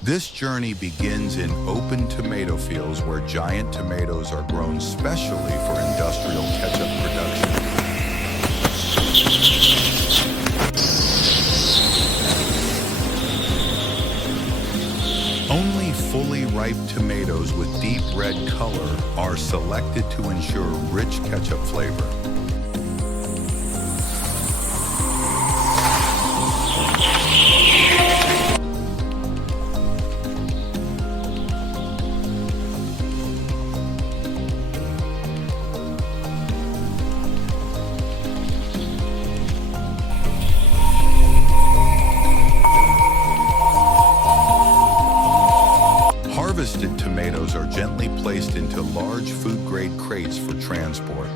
This journey begins in open tomato fields where giant tomatoes are grown specially for industrial ketchup production. Only fully ripe tomatoes with deep red color are selected to ensure rich ketchup flavor. Harvested tomatoes are gently placed into large food-grade crates for transport.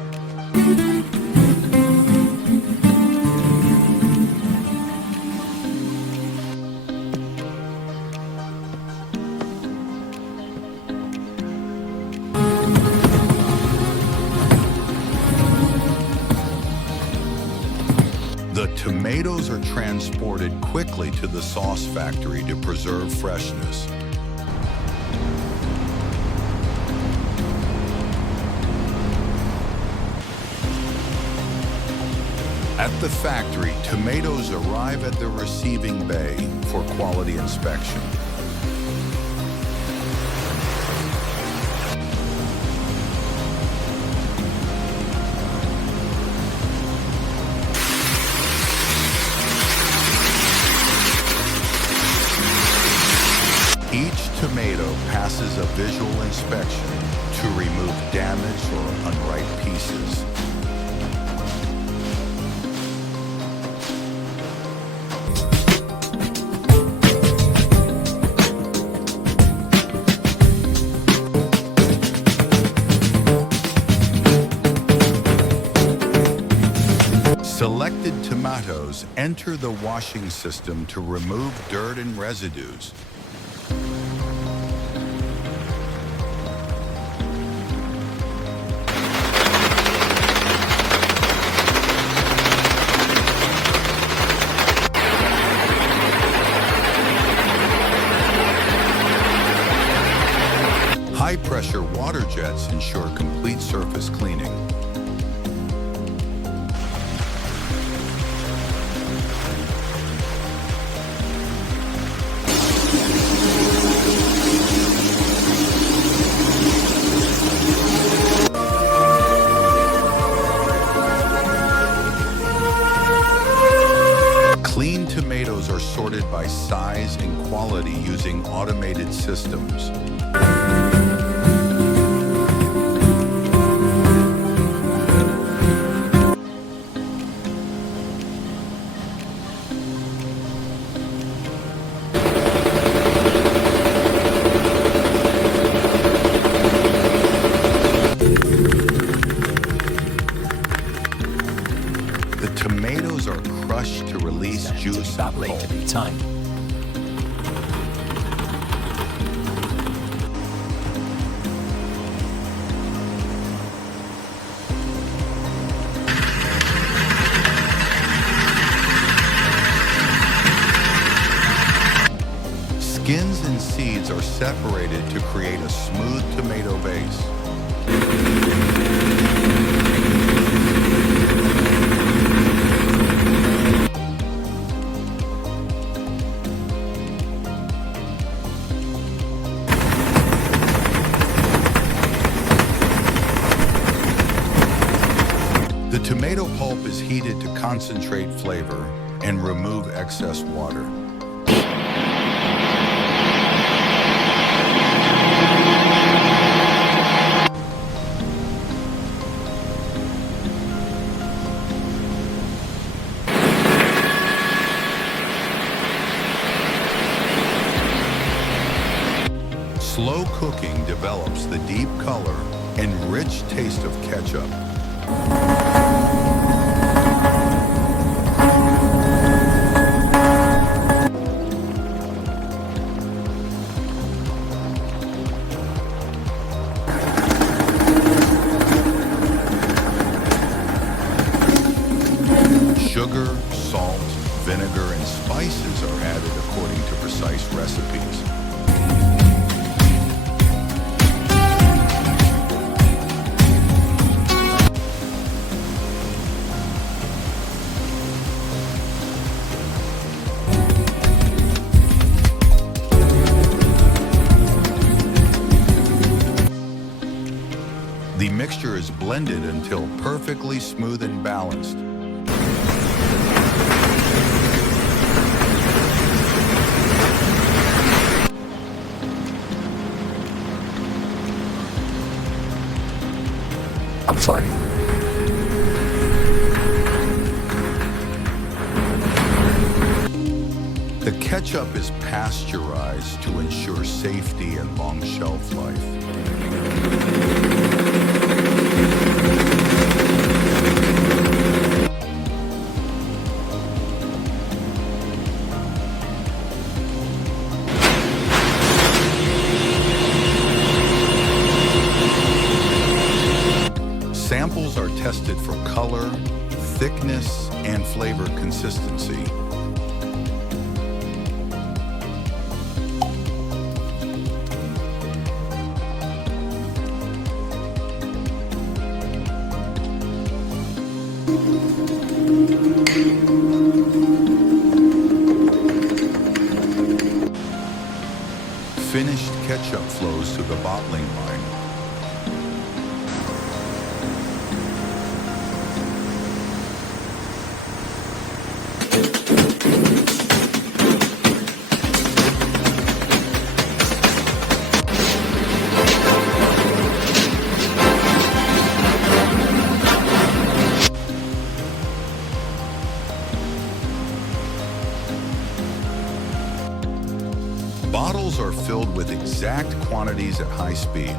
The tomatoes are transported quickly to the sauce factory to preserve freshness. At the factory, tomatoes arrive at the receiving bay for quality inspection. Each tomato passes a visual inspection to remove damaged or unripe pieces. Selected tomatoes enter the washing system to remove dirt and residues. High-pressure water jets ensure complete surface cleaning. Clean tomatoes are sorted by size and quality using automated systems. The tomatoes are crushed to release juice and pulp. Time. Skins and seeds are separated to create a smooth tomato base. The tomato pulp is heated to concentrate flavor and remove excess water. Slow cooking develops the deep color and rich taste of ketchup. Sugar, salt, vinegar, and spices are added according to precise recipes. mixture is blended until perfectly smooth and balanced. I'm sorry. The ketchup is pasteurized to ensure safety and long shelf life. Samples are tested for color, thickness, and flavor consistency. Finished ketchup flows to the bottling line. Bottles are filled with exact quantities at high speed.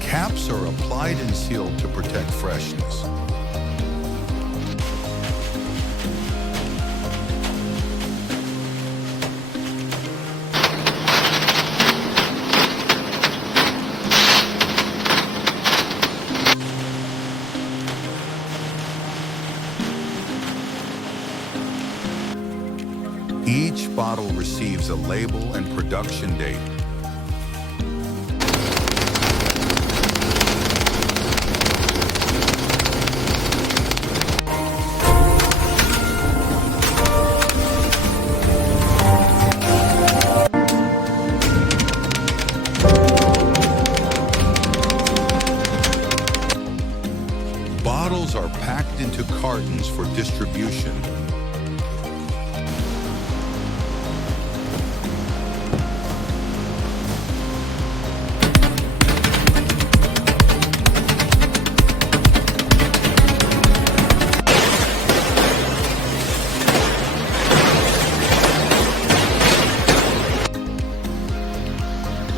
Caps are applied and sealed to protect freshness. Each bottle receives a label and production date. Bottles are packed into cartons for distribution.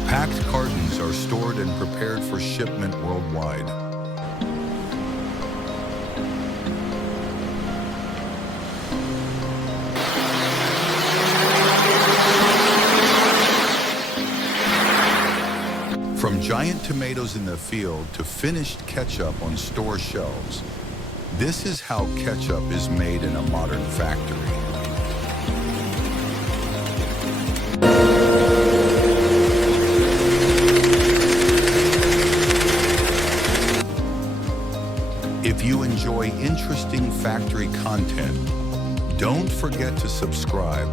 Packed cartons are stored and prepared for shipment worldwide. From giant tomatoes in the field to finished ketchup on store shelves, this is how ketchup is made in a modern factory. If you enjoy interesting factory content, don't forget to subscribe.